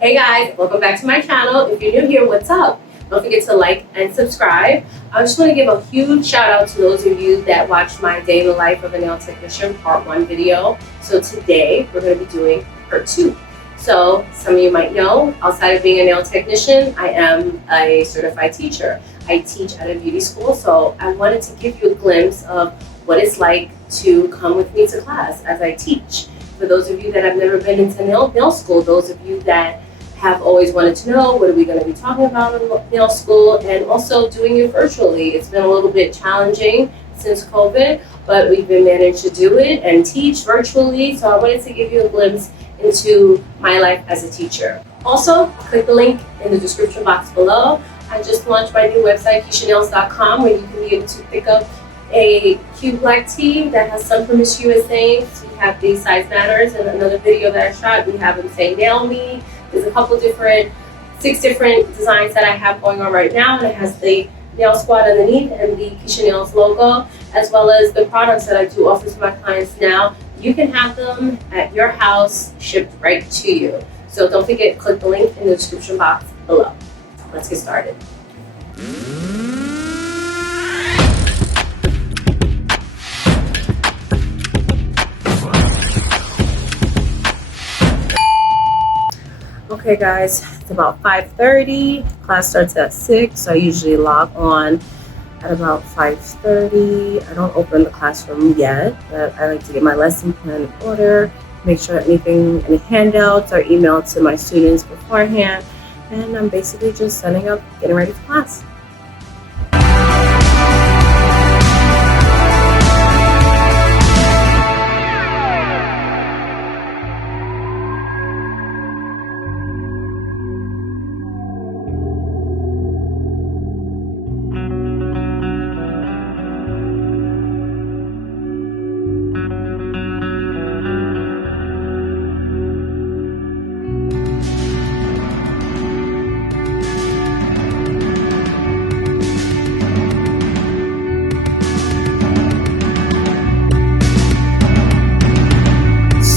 Hey guys, welcome back to my channel. If you're new here, what's up? Don't forget to like and subscribe. I just want to give a huge shout out to those of you that watched my day in the life of a nail technician part 1 video. So today we're going to be doing part 2. So some of you might know, outside of being a nail technician, I am a certified teacher. I teach at a beauty school, so I wanted to give you a glimpse of what it's like to come with me to class as I teach. For those of you that have never been into nail school, those of you that have always wanted to know what are we going to be talking about in nail school, and also doing it virtually. It's been a little bit challenging since COVID, but we've been managed to do it and teach virtually. So I wanted to give you a glimpse into my life as a teacher. Also, click the link in the description box below. I just launched my new website, KeishaNails.com, where you can be able to pick up a cute black tee that has Sun Promiscuous sayings. We have these size matters, and another video that I shot, we have them say nail me. There's a couple different, 6 different designs that I have going on right now, and it has the nail squad underneath and the Keisha Nails logo, as well as the products that I do offer to my clients now. You can have them at your house, shipped right to you. So don't forget, click the link in the description box below. Let's get started. Okay guys, it's about 5:30. Class starts at 6, so I usually log on at about 5:30. I don't open the classroom yet, but I like to get my lesson plan in order, make sure any handouts are emailed to my students beforehand, and I'm basically just setting up, getting ready for class.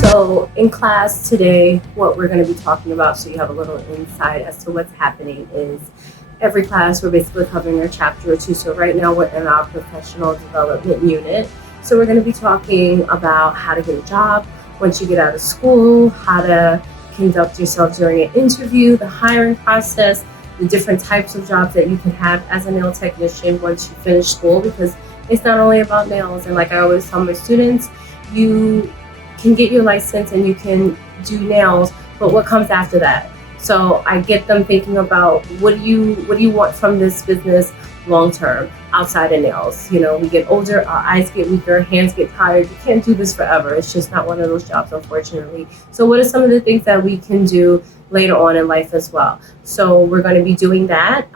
So in class today, what we're going to be talking about, so you have a little insight as to what's happening, is every class we're basically covering a chapter or 2. So right now we're in our professional development unit. So we're going to be talking about how to get a job once you get out of school, how to conduct yourself during an interview, the hiring process, the different types of jobs that you can have as a nail technician once you finish school, because it's not only about nails. And like I always tell my students, you can get your license and you can do nails, but what comes after that? So I get them thinking about what do you want from this business long term outside of nails. You know, we get older, our eyes get weaker, hands get tired. You can't do this forever. It's just not one of those jobs, unfortunately. So what are some of the things that we can do later on in life as well? So we're going to be doing that.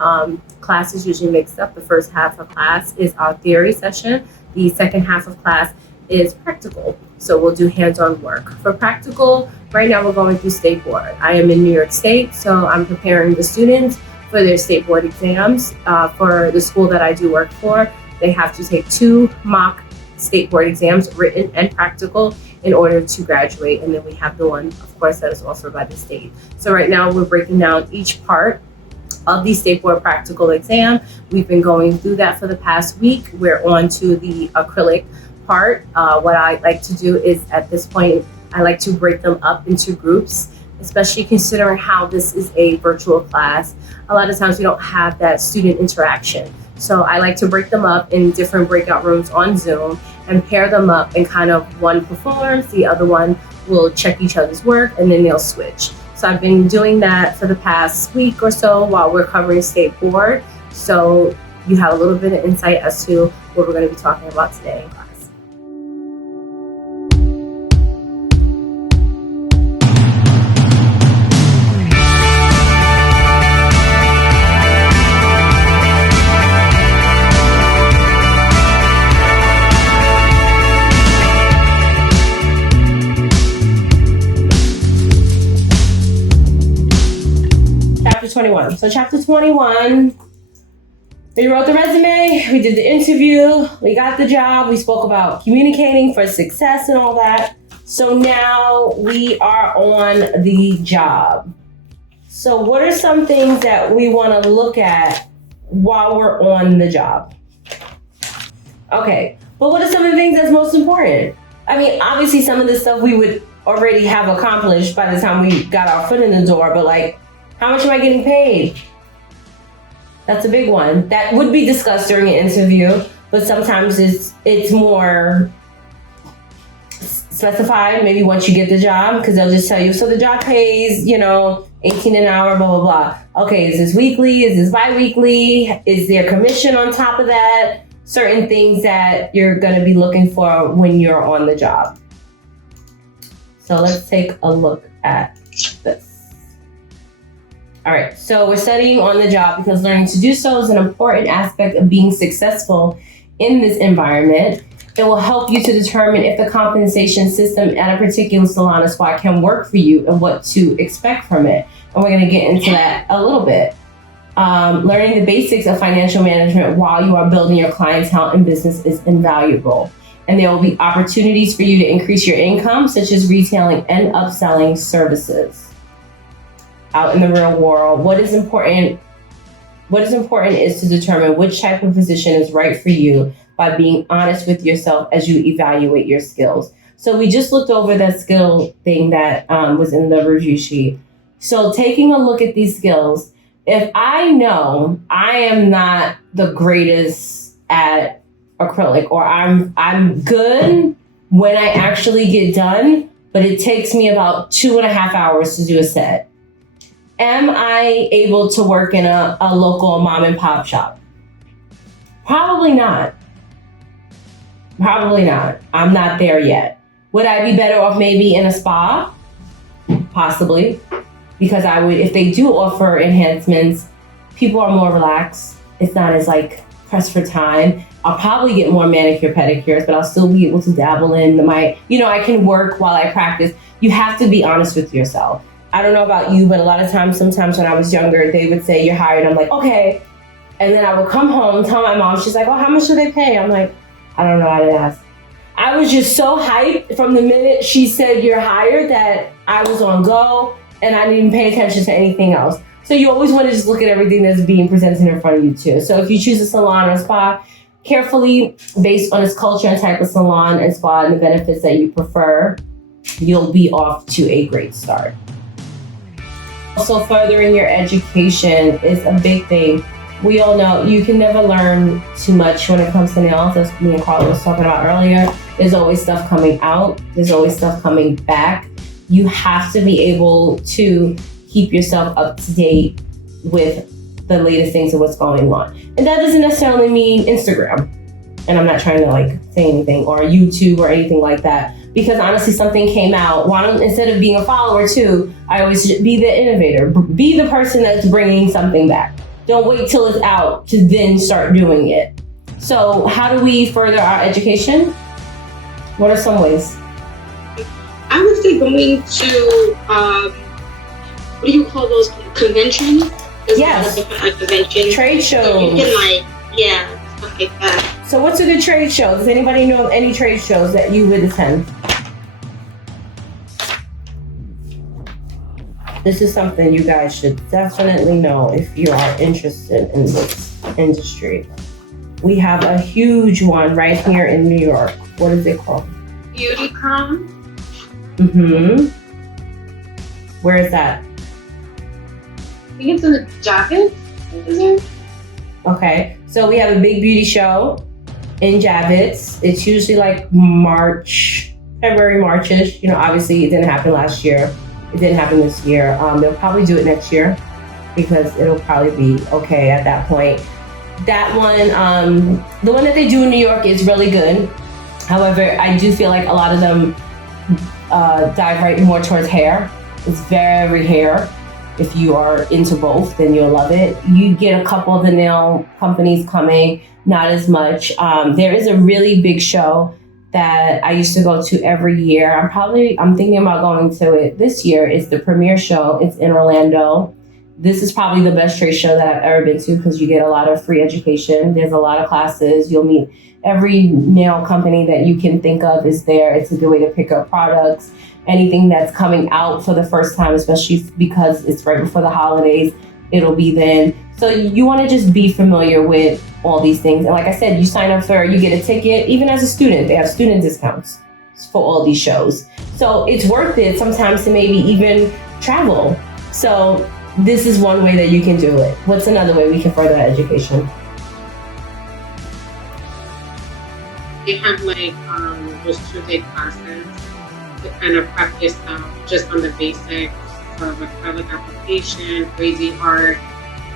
Class is usually mixed up. The first half of class is our theory session. The second half of class is practical. So we'll do hands-on work. For practical, right now we're going through state board. I am in New York State, so I'm preparing the students for their state board exams. For the school that I do work for, they have to take 2 mock state board exams, written and practical, in order to graduate. And then we have the one, of course, that is offered by the state. So right now we're breaking down each part of the state board practical exam. We've been going through that for the past week. We're on to the acrylic part. What I like to do is, at this point, I like to break them up into groups, especially considering how this is a virtual class. A lot of times we don't have that student interaction. So I like to break them up in different breakout rooms on Zoom and pair them up, and kind of one performs, the other one will check each other's work, and then they'll switch. So I've been doing that for the past week or so while we're covering state board. So you have a little bit of insight as to what we're going to be talking about today in class. Chapter 21. So chapter 21, we wrote the resume, we did the interview, we got the job, we spoke about communicating for success and all that. So now we are on the job. So what are some things that we want to look at while we're on the job? Okay, but what are some of the things that's most important? I mean, obviously some of this stuff we would already have accomplished by the time we got our foot in the door, but like, how much am I getting paid? That's a big one. That would be discussed during an interview, but sometimes it's more specified maybe once you get the job, because they'll just tell you, so the job pays, 18 an hour, blah, blah, blah. Okay, is this weekly? Is this bi-weekly? Is there commission on top of that? Certain things that you're going to be looking for when you're on the job. So let's take a look at this. All right, so we're studying on the job because learning to do so is an important aspect of being successful in this environment. It will help you to determine if the compensation system at a particular salon or spa can work for you and what to expect from it. And we're going to get into that a little bit. Learning the basics of financial management while you are building your clientele and business is invaluable. And there will be opportunities for you to increase your income, such as retailing and upselling services. Out in the real world, what is important is to determine which type of position is right for you by being honest with yourself as you evaluate your skills. So we just looked over that skill thing that was in the review sheet. So taking a look at these skills, if I know I am not the greatest at acrylic, or I'm good when I actually get done, but it takes me about 2.5 hours to do a set. Am I able to work in a local mom and pop shop? Probably not. Probably not. I'm not there yet. Would I be better off maybe in a spa? Possibly. Because I would, if they do offer enhancements, people are more relaxed. It's not as like pressed for time. I'll probably get more manicure pedicures, but I'll still be able to dabble in I can work while I practice. You have to be honest with yourself. I don't know about you, but a lot of times, sometimes when I was younger, they would say you're hired. I'm like, okay. And then I would come home, tell my mom, she's like, oh, how much do they pay? I'm like, I don't know, I didn't ask. I was just so hyped from the minute she said you're hired that I was on go and I didn't even pay attention to anything else. So you always want to just look at everything that's being presented in front of you too. So if you choose a salon or a spa, carefully based on its culture and type of salon and spa and the benefits that you prefer, you'll be off to a great start. Also, furthering your education is a big thing. We all know you can never learn too much when it comes to nails, as me and Carla was talking about earlier. There's always stuff coming out. There's always stuff coming back. You have to be able to keep yourself up to date with the latest things of what's going on. And that doesn't necessarily mean Instagram. And I'm not trying to say anything, or YouTube or anything like that. Because honestly, something came out. Why don't, instead of being a follower too, I always be the innovator. Be the person that's bringing something back. Don't wait till it's out to then start doing it. So how do we further our education? What are some ways? I would say going to, what do you call those, conventions? Yes. Conventions. Trade shows. So you can stuff like that. So what's a good trade show? Does anybody know of any trade shows that you would attend? This is something you guys should definitely know if you are interested in this industry. We have a huge one right here in New York. What is it called? Beautycon. Mm-hmm. Where is that? I think it's in the Javits, is it? Okay, so we have a big beauty show in Javits. It's usually like March, February, March-ish. Obviously it didn't happen last year. It didn't happen this year. They'll probably do it next year because it'll probably be okay at that point. That one, the one that they do in New York is really good. However, I do feel like a lot of them dive right more towards hair. It's very hair. If you are into both, then you'll love it. You get a couple of the nail companies coming, not as much. There is a really big show that I used to go to every year. I'm thinking about going to it this year. It's the premiere show. It's in Orlando. This is probably the best trade show that I've ever been to because you get a lot of free education. There's a lot of classes. You'll meet every nail company that you can think of is there. It's a good way to pick up products. anything that's coming out for the first time, especially because it's right before the holidays, it'll be then. So you want to just be familiar with all these things. And like I said, you sign up you get a ticket. Even as a student, they have student discounts for all these shows. So it's worth it sometimes to maybe even travel. So this is one way that you can do it. What's another way we can further education? They have like those 2-day classes to kind of prep yourself just on the basics of acrylic application, crazy art,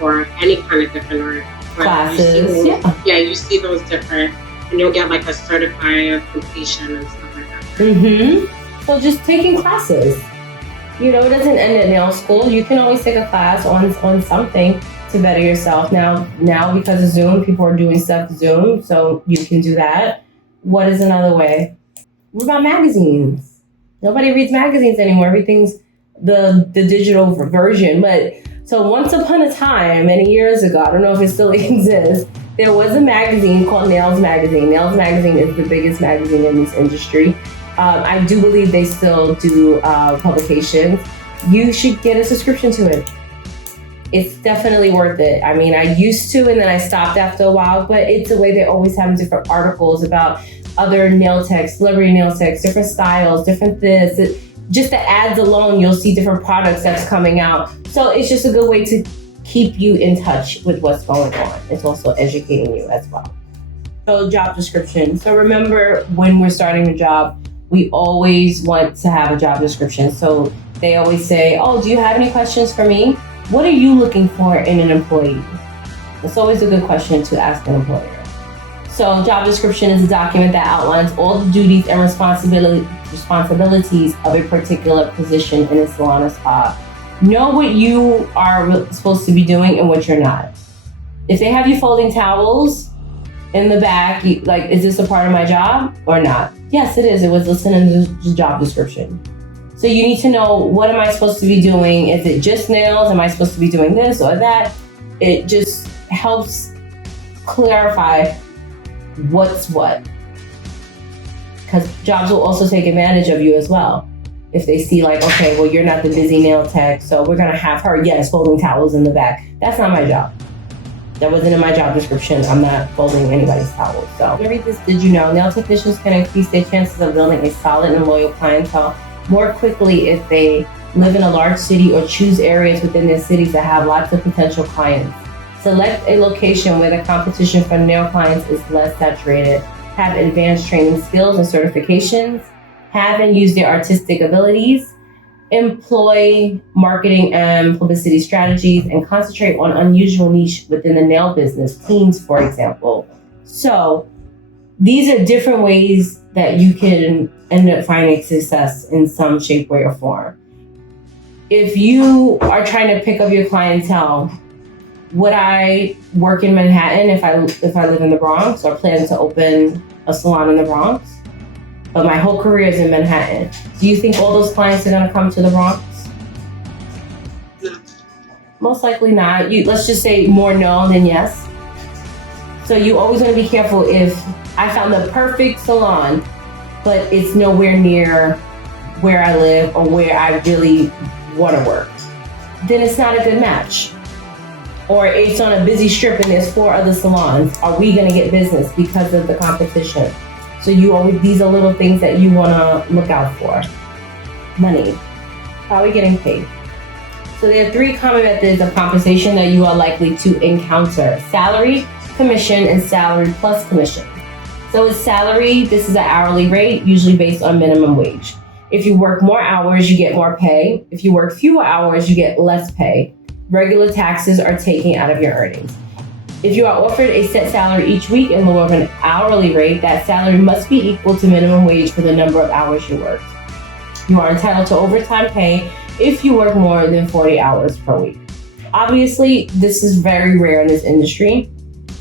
or any kind of different art. But Classes, you see those different, and you'll get like a certified completion and stuff like that. Mm-hmm. So just taking classes. It doesn't end at nail school. You can always take a class on something to better yourself. Now because of Zoom, people are doing stuff Zoom, so you can do that. What is another way? What about magazines? Nobody reads magazines anymore. Everything's the digital version. But so once upon a time, many years ago, I don't know if it still exists, there was a magazine called Nails Magazine. Nails Magazine is the biggest magazine in this industry. I do believe they still do publications. You should get a subscription to it. It's definitely worth it. I mean, I used to, and then I stopped after a while, but it's a way they always have different articles about other nail techs, celebrity nail techs, different styles, different this. Just the ads alone, you'll see different products that's coming out. So it's just a good way to keep you in touch with what's going on. It's also educating you as well. So job description. So remember, when we're starting a job, we always want to have a job description. So they always say, oh, do you have any questions for me? What are you looking for in an employee? It's always a good question to ask an employer. So job description is a document that outlines all the duties and responsibilities of a particular position in a salon or spa. Know what you are supposed to be doing and what you're not. If they have you folding towels in the back, is this a part of my job or not? Yes, it is. It was listed in the job description. So you need to know, what am I supposed to be doing? Is it just nails? Am I supposed to be doing this or that? It just helps clarify what's what. Because jobs will also take advantage of you as well. If they see okay, well, you're not the busy nail tech, so we're gonna have her, yes, folding towels in the back. That's not my job. That wasn't in my job description. I'm not folding anybody's towels. So read this. Did you know nail technicians can increase their chances of building a solid and loyal clientele more quickly if they live in a large city or choose areas within their cities that have lots of potential clients. Select a location where the competition for nail clients is less saturated. Have advanced training skills and certifications. Have and use their artistic abilities. Employ marketing and publicity strategies and concentrate on unusual niche within the nail business, teams, for example. So these are different ways that you can end up finding success in some shape, way, or form. If you are trying to pick up your clientele, would I work in Manhattan if I live in the Bronx, or plan to open a salon in the Bronx? But my whole career is in Manhattan. Do you think all those clients are going to come to the Bronx? No. Most likely not. Let's just say more no than yes. So you always want to be careful. If I found the perfect salon, but it's nowhere near where I live or where I really want to work, then it's not a good match. Or it's on a busy strip and there's 4 other salons. Are we going to get business because of the competition? So these are little things that you want to look out for. Money. How are we getting paid? So there are 3 common methods of compensation that you are likely to encounter: salary, commission, and salary plus commission. So with salary, this is an hourly rate, usually based on minimum wage. If you work more hours, you get more pay. If you work fewer hours, you get less pay. Regular taxes are taken out of your earnings. If you are offered a set salary each week in lieu of an hourly rate, that salary must be equal to minimum wage for the number of hours you worked. You are entitled to overtime pay if you work more than 40 hours per week. Obviously, this is very rare in this industry.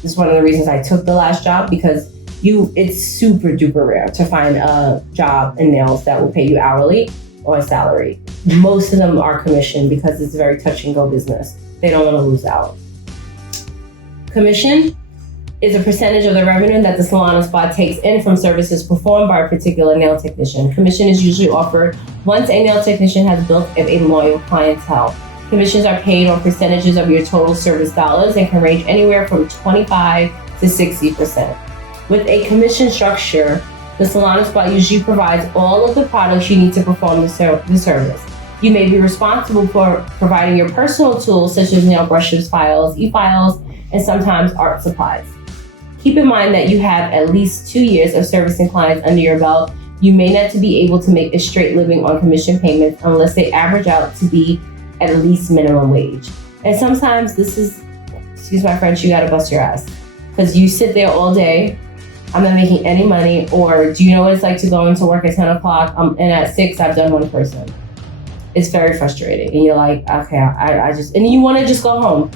This is one of the reasons I took the last job, because it's super duper rare to find a job in nails that will pay you hourly or a salary. Most of them are commission because it's a very touch and go business. They don't want to lose out. Commission is a percentage of the revenue that the salon or spa takes in from services performed by a particular nail technician. Commission is usually offered once a nail technician has built up a loyal clientele. Commissions are paid on percentages of your total service dollars and can range anywhere from 25 to 60%. With a commission structure, the salon or spa usually provides all of the products you need to perform the service. You may be responsible for providing your personal tools such as nail brushes, files, e-files, and sometimes art supplies. Keep in mind that you have at least 2 years of servicing clients under your belt. You may not be able to make a straight living on commission payments unless they average out to be at least minimum wage. And sometimes this is, excuse my French, you gotta bust your ass. Because you sit there all day, I'm not making any money, or do you know what it's like to go into work at 10 o'clock and at 6 I've done one person. It's very frustrating. And you're like, okay, I just, and you wanna just go home.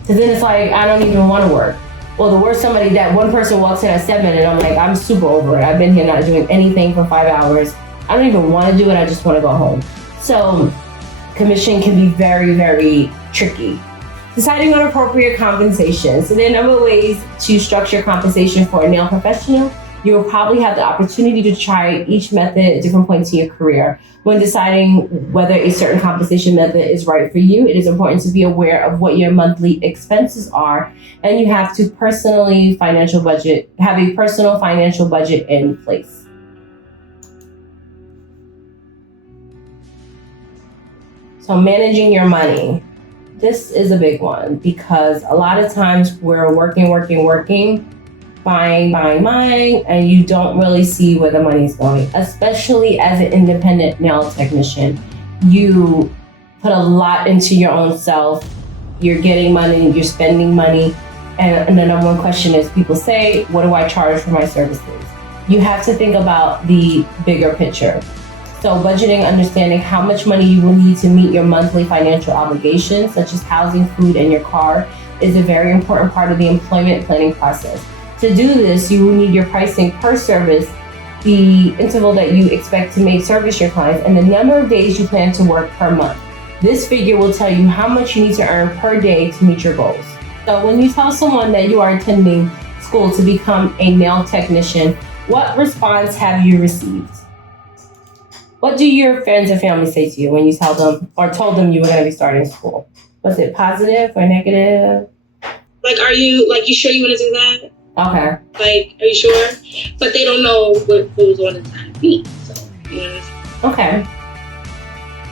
Because then it's like, I don't even wanna work. Or the worst, somebody that one person walks in at 7 and I'm like, I'm super over it. I've been here not doing anything for 5 hours. I don't even wanna do it, I just wanna go home. So commission can be very, very tricky. Deciding on appropriate compensation. So there are a number of ways to structure compensation for a nail professional. You'll probably have the opportunity to try each method at different points in your career. When deciding whether a certain compensation method is right for you, it is important to be aware of what your monthly expenses are, and you have to have a personal financial budget in place. So managing your money. This is a big one because a lot of times we're working, buying, and you don't really see where the money's going. Especially as an independent nail technician, you put a lot into your own self. You're getting money, you're spending money. And the number one question is, people say, what do I charge for my services? You have to think about the bigger picture. So budgeting, understanding how much money you will need to meet your monthly financial obligations, such as housing, food, and your car, is a very important part of the employment planning process. To do this, you will need your pricing per service, the interval that you expect to service your clients, and the number of days you plan to work per month. This figure will tell you how much you need to earn per day to meet your goals. So when you tell someone that you are attending school to become a nail technician, what response have you received? What do your friends and family say to you when you tell them or told them you were going to be starting school? Was it positive or negative? Like, are you sure you want to do that? Okay. Like, are you sure? But they don't know what goes on inside me. So, you know. Okay.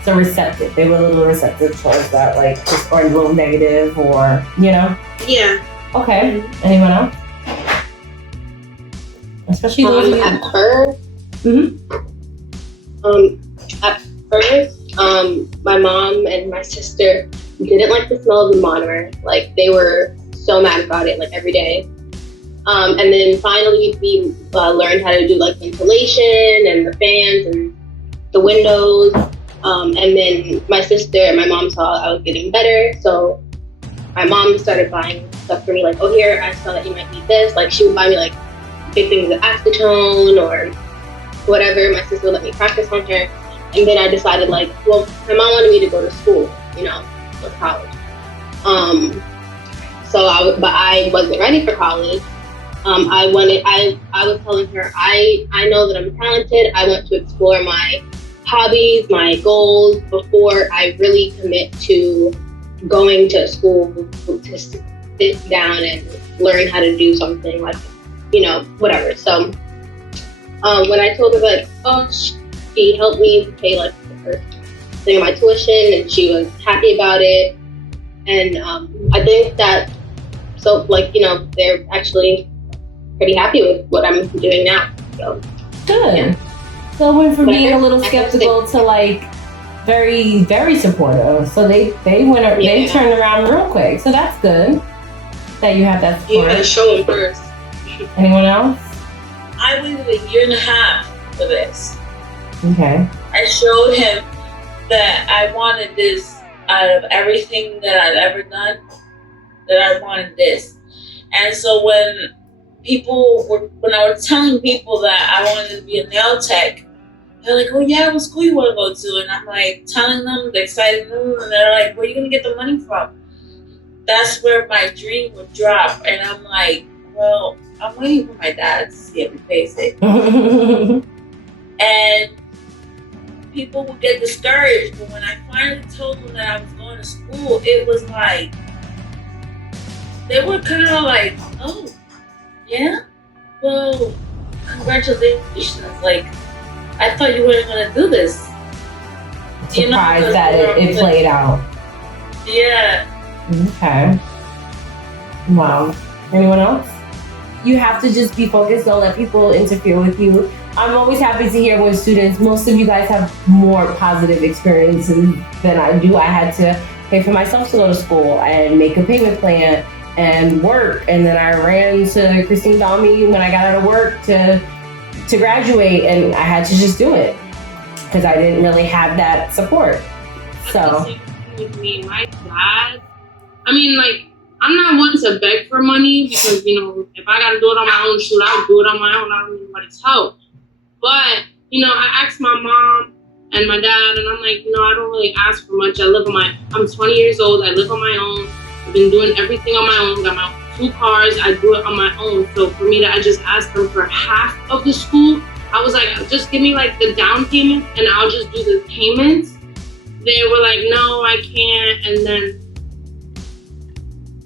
So receptive. They were a little receptive towards that, like, just or a little negative or, you know? Yeah. Okay. Anyone else? Especially those at first. At first, my mom and my sister didn't like the smell of the monitor. Like, they were so mad about it, like, every day. And then finally we learned how to do like ventilation and the fans and the windows. And then my sister and my mom saw I was getting better. So my mom started buying stuff for me, like, oh, here, I saw that you might need this. Like, she would buy me like big things of acetone or whatever. My sister would let me practice on her. And then I decided, like, well, my mom wanted me to go to school, you know, for college. But I wasn't ready for college. I was telling her, I know that I'm talented. I want to explore my hobbies, my goals before I really commit to going to school to sit down and learn how to do something, like, you know, whatever. So when I told her, like, oh, she helped me pay like the first thing of my tuition, and she was happy about it. And I think that, so, like, you know, they're actually pretty happy with what I'm doing now. So good. Yeah. So it went from being a little skeptical to like very, very supportive. So they turned around real quick. So that's good that you have that support. You gotta show them first. Anyone else? I waited a year and a half for this. Okay. I showed him that I wanted this out of everything that I've ever done, that I wanted this. And so when I was telling people that I wanted to be a nail tech, they're like, oh yeah, what school you want to go to? And I'm like telling them the exciting news, and they're like, where are you going to get the money from? That's where my dream would drop. And I'm like, well, I'm waiting for my dad to see if he pays it. And people would get discouraged, but when I finally told them that I was going to school, it was like, they were kind of like, oh, yeah? Well, congratulations. Like, I thought you weren't going to do this. Surprised that it played out. Yeah. Okay. Wow. Anyone else? You have to just be focused. Don't let people interfere with you. I'm always happy to hear when students, most of you guys have more positive experiences than I do. I had to pay for myself to go to school and make a payment plan and work. And then I ran to Christine Dalmy when I got out of work to graduate, and I had to just do it because I didn't really have that support. So. With me, my dad, I mean, like, I'm not one to beg for money because, you know, if I gotta do it on my own, shoot, I'll do it on my own. I don't need anybody's help. But, you know, I asked my mom and my dad, and I'm like, you know, I don't really ask for much. I'm 20 years old. I live on my own. I've been doing everything on my own. Got my 2 cars. I do it on my own. So for me I just asked them for half of the school, I was like, just give me like the down payment and I'll just do the payments. They were like, no, I can't. And then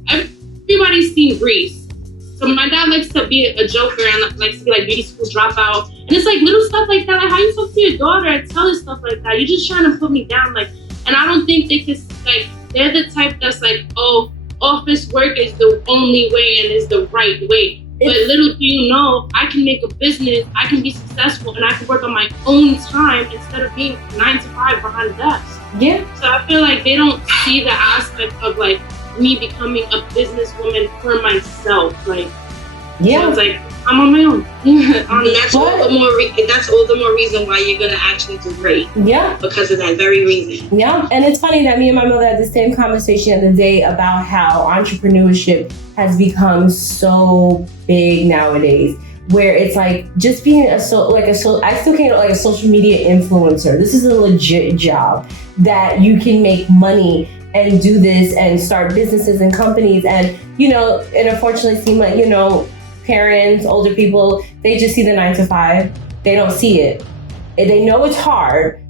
everybody's seen Grease. So my dad likes to be a joker and likes to be like beauty school dropout. And it's like little stuff like that. Like, how you talk to your daughter and tell her stuff like that? You're just trying to put me down. Like, and I don't think they can, like, they're the type that's like, oh, office work is the only way and is the right way. But little do you know, I can make a business, I can be successful, and I can work on my own time instead of being 9 to 5 behind a desk. Yeah. So I feel like they don't see the aspect of like me becoming a businesswoman for myself. Like, yeah, so it's like I'm on my own. That's all the more. That's all the more reason why you're gonna actually do great. Yeah, because of that very reason. Yeah, and it's funny that me and my mother had the same conversation the other day about how entrepreneurship has become so big nowadays. Where it's like just being I still can't like a social media influencer. This is a legit job that you can make money and do this and start businesses and companies. And it unfortunately seems like parents, older people, they just see the 9 to 5. They don't see it. And they know it's hard.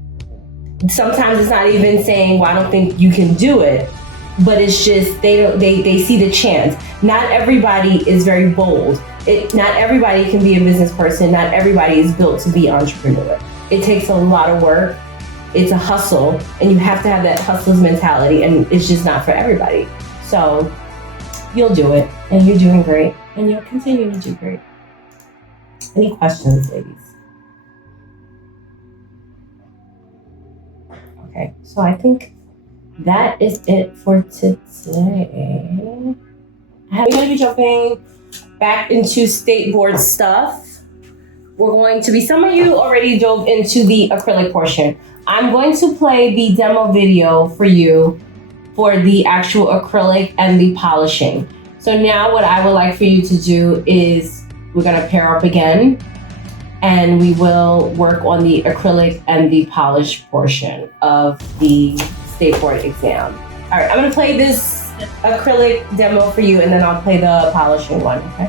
Sometimes it's not even saying, well, I don't think you can do it. But it's just they see the chance. Not everybody is very bold. Not everybody can be a business person. Not everybody is built to be an entrepreneur. It takes a lot of work. It's a hustle, and you have to have that hustler's mentality, and it's just not for everybody. So you'll do it, and you're doing great, and you'll continue to do great. Any questions, ladies? Okay, so I think that is it for today. We're going to be jumping back into state board stuff. We're going to be, some of you already dove into the acrylic portion. I'm going to play the demo video for you for the actual acrylic and the polishing. So now what I would like for you to do is we're going to pair up again and we will work on the acrylic and the polish portion of the state board exam. All right, I'm going to play this acrylic demo for you and then I'll play the polishing one, okay?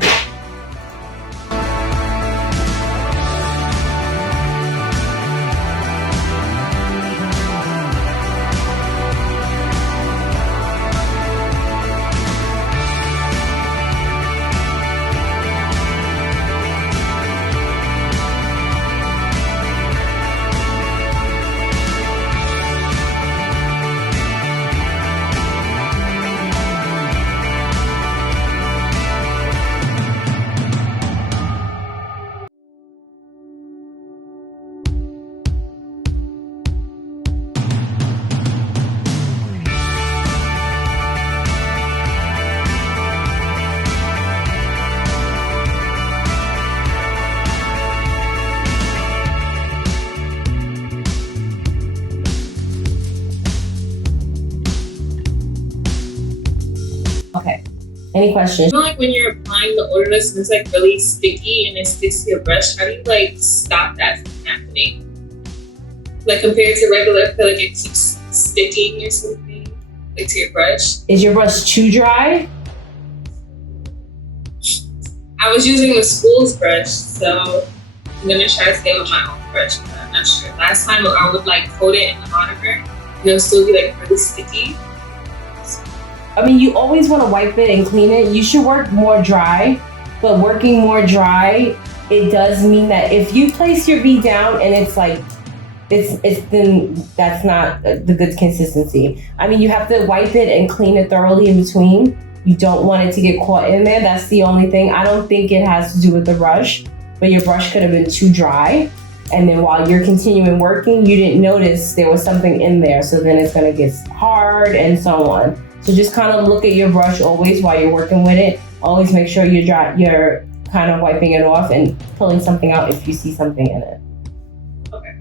Okay, any questions? I feel like when you're applying the odorless and it's like really sticky and it sticks to your brush, how do you like stop that from happening? Like compared to regular acrylic, it keeps sticking or something, like to your brush. Is your brush too dry? I was using the school's brush, so I'm gonna try to stay with my own brush, but I'm not sure. Last time I would like coat it in the monitor, and it'll still be like really sticky. I mean, you always want to wipe it and clean it. You should work more dry, but working more dry, it does mean that if you place your bead down and it's like, it's then that's not the good consistency. I mean, you have to wipe it and clean it thoroughly in between. You don't want it to get caught in there. That's the only thing. I don't think it has to do with the brush, but your brush could have been too dry. And then while you're continuing working, you didn't notice there was something in there. So then it's gonna get hard and so on. So just kind of look at your brush always while you're working with it. Always make sure you're kind of wiping it off and pulling something out if you see something in it. Okay.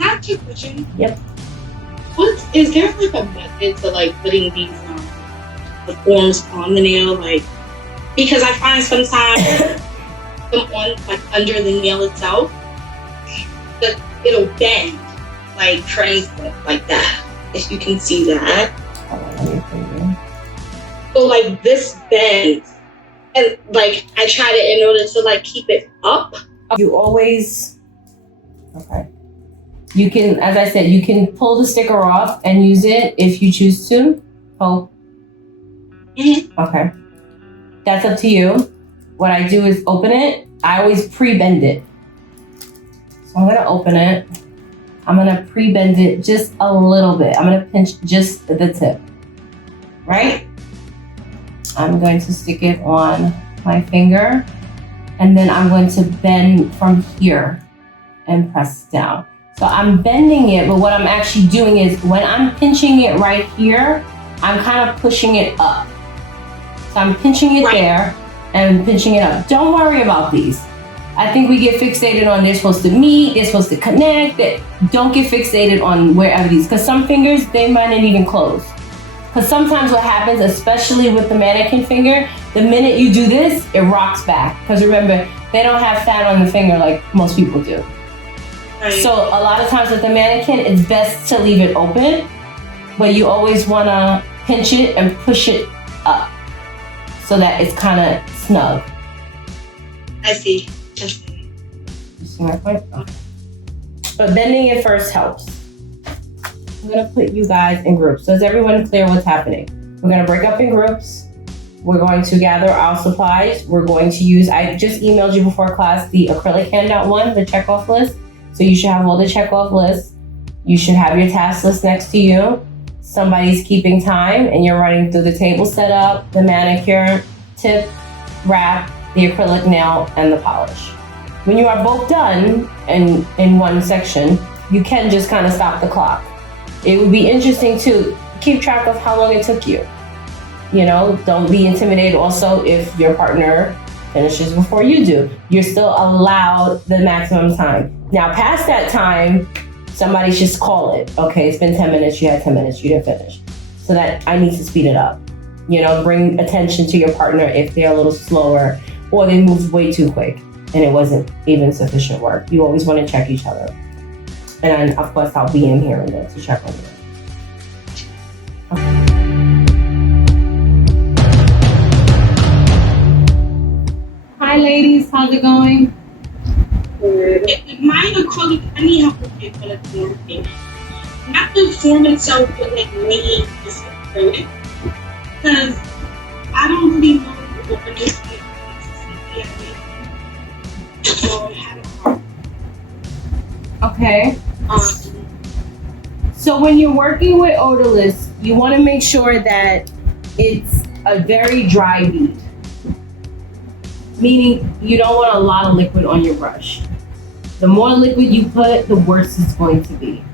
I have two questions. Yep. Is there like a method to like putting these the forms on the nail, like, because I find sometimes them on like under the nail itself that it'll bend, like transfer like that. If you can see that. So like this bends, and like I tried it in order to like keep it up. You always, okay. You can, as I said, you can pull the sticker off and use it if you choose to. Oh. Mm-hmm. Okay. That's up to you. What I do is open it. I always pre-bend it. So I'm gonna open it. I'm gonna pre-bend it just a little bit. I'm gonna pinch just the tip, right? I'm going to stick it on my finger, and then I'm going to bend from here and press down. So I'm bending it, but what I'm actually doing is when I'm pinching it right here, I'm kind of pushing it up. So I'm pinching it there and pinching it up. Don't worry about these. I think we get fixated on they're supposed to meet, they're supposed to connect. Don't get fixated on wherever these, because some fingers, they might not even close. Because sometimes what happens, especially with the mannequin finger, the minute you do this, it rocks back. Because remember, they don't have fat on the finger like most people do. Right. So a lot of times with the mannequin, it's best to leave it open, but you always want to pinch it and push it up so that it's kind of snug. I see. You see my point? Okay. But bending it first helps. I'm gonna put you guys in groups. So is everyone clear what's happening? We're gonna break up in groups. We're going to gather our supplies. We're going to use, I just emailed you before class, the acrylic handout one, the checkoff list. So you should have all the checkoff lists. You should have your task list next to you. Somebody's keeping time and you're running through the table setup, the manicure, tip, wrap, the acrylic nail, and the polish. When you are both done in one section, you can just kind of stop the clock. It would be interesting to keep track of how long it took you. You know, don't be intimidated also if your partner finishes before you do. You're still allowed the maximum time. Now, past that time, somebody just call it. Okay, it's been 10 minutes, you had 10 minutes, you didn't finish. So that I need to speed it up. You know, bring attention to your partner if they're a little slower or they moved way too quick and it wasn't even sufficient work. You always want to check each other. And then, of course, I'll be in here and there to check on you. Okay. Hi, ladies. How's it going? My acrylic, I need help with the acrylic form thing. Not the form itself, but like making this acrylic. Because I don't really know what understand so I had a hard. Okay. So when you're working with odorless, you want to make sure that it's a very dry bead. Meaning you don't want a lot of liquid on your brush. The more liquid you put, the worse it's going to be.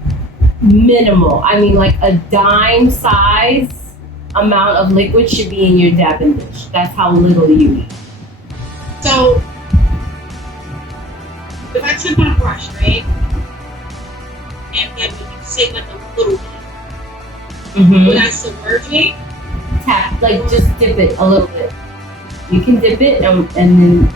Minimal. I mean, like a dime size amount of liquid should be in your dabbing dish. That's how little you need. So if I took my brush, right, and then we say like a little bit, would I submerge it? Tap, like just dip it a little bit. You can dip it and then,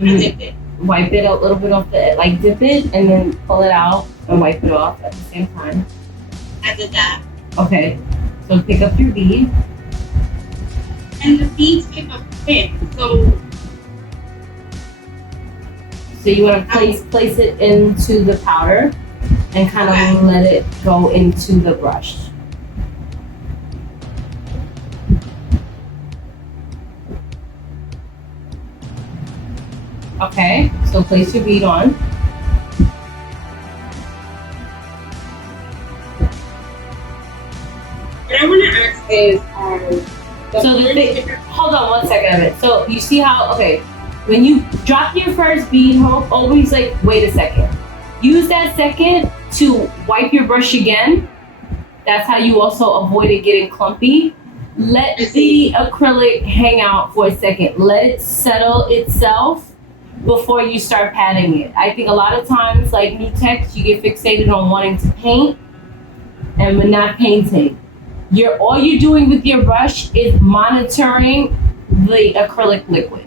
I dip it. Wipe it a little bit off the, like dip it and then pull it out and wipe it off at the same time. I did that. Okay, so pick up your bead. and the beads pick up quick. So you want to place it into the powder and kind of let it go into the brush. Okay, so place your bead on. what I want to ask is, Hold on 1 second of it. So you see how, okay, when you drop your first bead, always like, wait a second. Use that second to wipe your brush again. That's how you also avoid it getting clumpy. Let the acrylic hang out for a second. Let it settle itself before you start patting it. I think a lot of times, like new techs, you get fixated on wanting to paint and we're not painting. All you're doing with your brush is monitoring the acrylic liquid.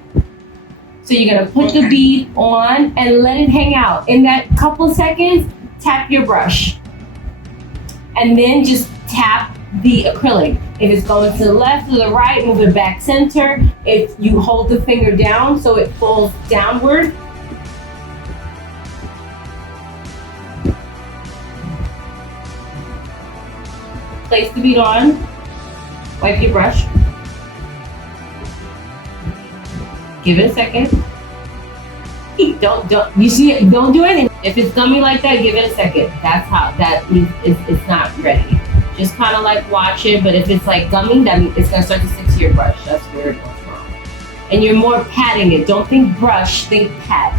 So you're gonna put the bead on and let it hang out. In that couple seconds, tap your brush. And then just tap the acrylic. If it's going to the left or the right, move it back center. If you hold the finger down so it falls downward. Place the bead on. Wipe your brush. Give it a second. Don't you see it? Don't do anything. If it's gummy like that, give it a second. That's how it's not ready. Just kind of like watch it, but if it's like gummy, that means it's gonna start to stick to your brush. That's where it goes wrong. And you're more patting it. Don't think brush, think pat.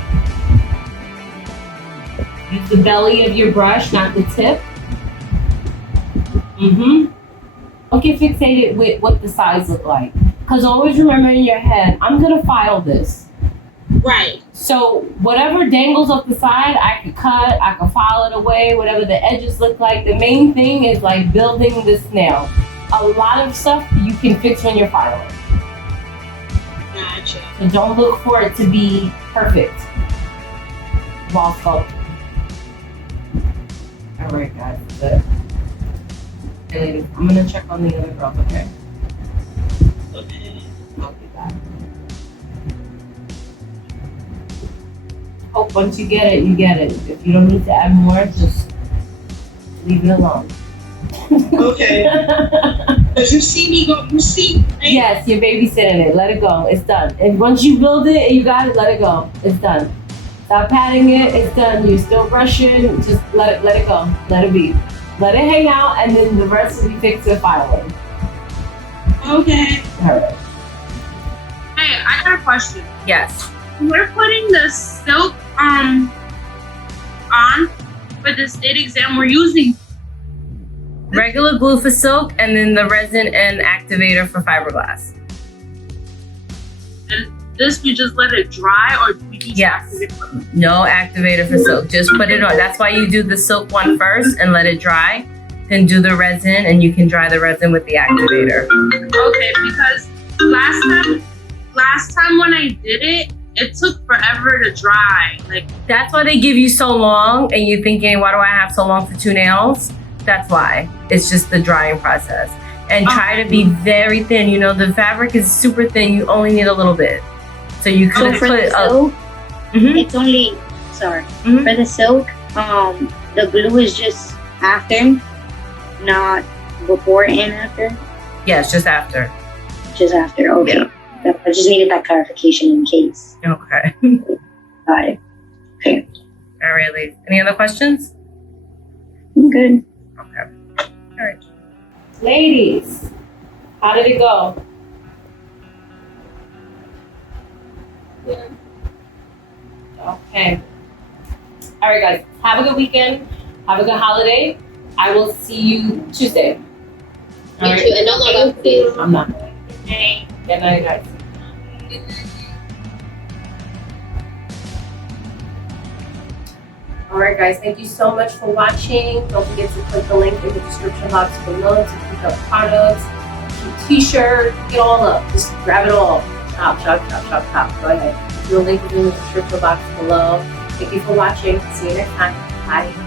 Use the belly of your brush, not the tip. Don't get fixated with what the sides look like. Because always remember in your head, I'm gonna file this. right. So whatever dangles off the side, I could cut, I could file it away, whatever the edges look like. The main thing is like building this nail. A lot of stuff you can fix when you're filing. Gotcha. So don't look for it to be perfect while sculpting. All right, guys. Good. Okay, ladies, I'm gonna check on the other girl, okay? Okay. I'll be back. Hope once you get it, you get it. If you don't need to add more, just leave it alone. Okay. Because you see me go, you see. Right? Yes, you're babysitting it. Let it go. It's done. And once you build it and you got it, let it go. It's done. Stop patting it. It's done. You're still brushing. Just let it go. Let it be. Let it hang out, and then the rest will be fixed with filing. Okay. All right. Hey, I got a question. Yes. We're putting the silk on for the state exam. We're using Regular glue for silk, and then the resin and activator for fiberglass. and this. We just let it dry, or do we need to Yes. activate it? No activator for silk. Just put it on. That's why you do the silk one first and let it dry. Then do the resin, and you can dry the resin with the activator. Okay, because last time when I did it, it took forever to dry. Like, That's why they give you so long, and you're thinking, why do I have so long for 2 nails? That's why. It's just the drying process. And try to be very thin. You know, the fabric is super thin. You only need a little bit. So you So could for put the a... silk, Mhm. it's only for the silk. The glue is just after, not before and after. Yes, just after. Just after. Okay. I just needed that clarification in case. Okay. Got it. Okay. All right, ladies. Any other questions? I'm good. Okay. All right. Ladies, how did it go? Okay. All right, guys. Have a good weekend. Have a good holiday. I will see you Tuesday. All Me right. too. And don't log out, please. I'm not. Good night, guys. Alright guys, thank you so much for watching. Don't forget to click the link in the description box below to pick up products, t-shirt, get all up. Just grab it all. Shop. Go ahead. The link is in the description box below. Thank you for watching. See you next time. Bye.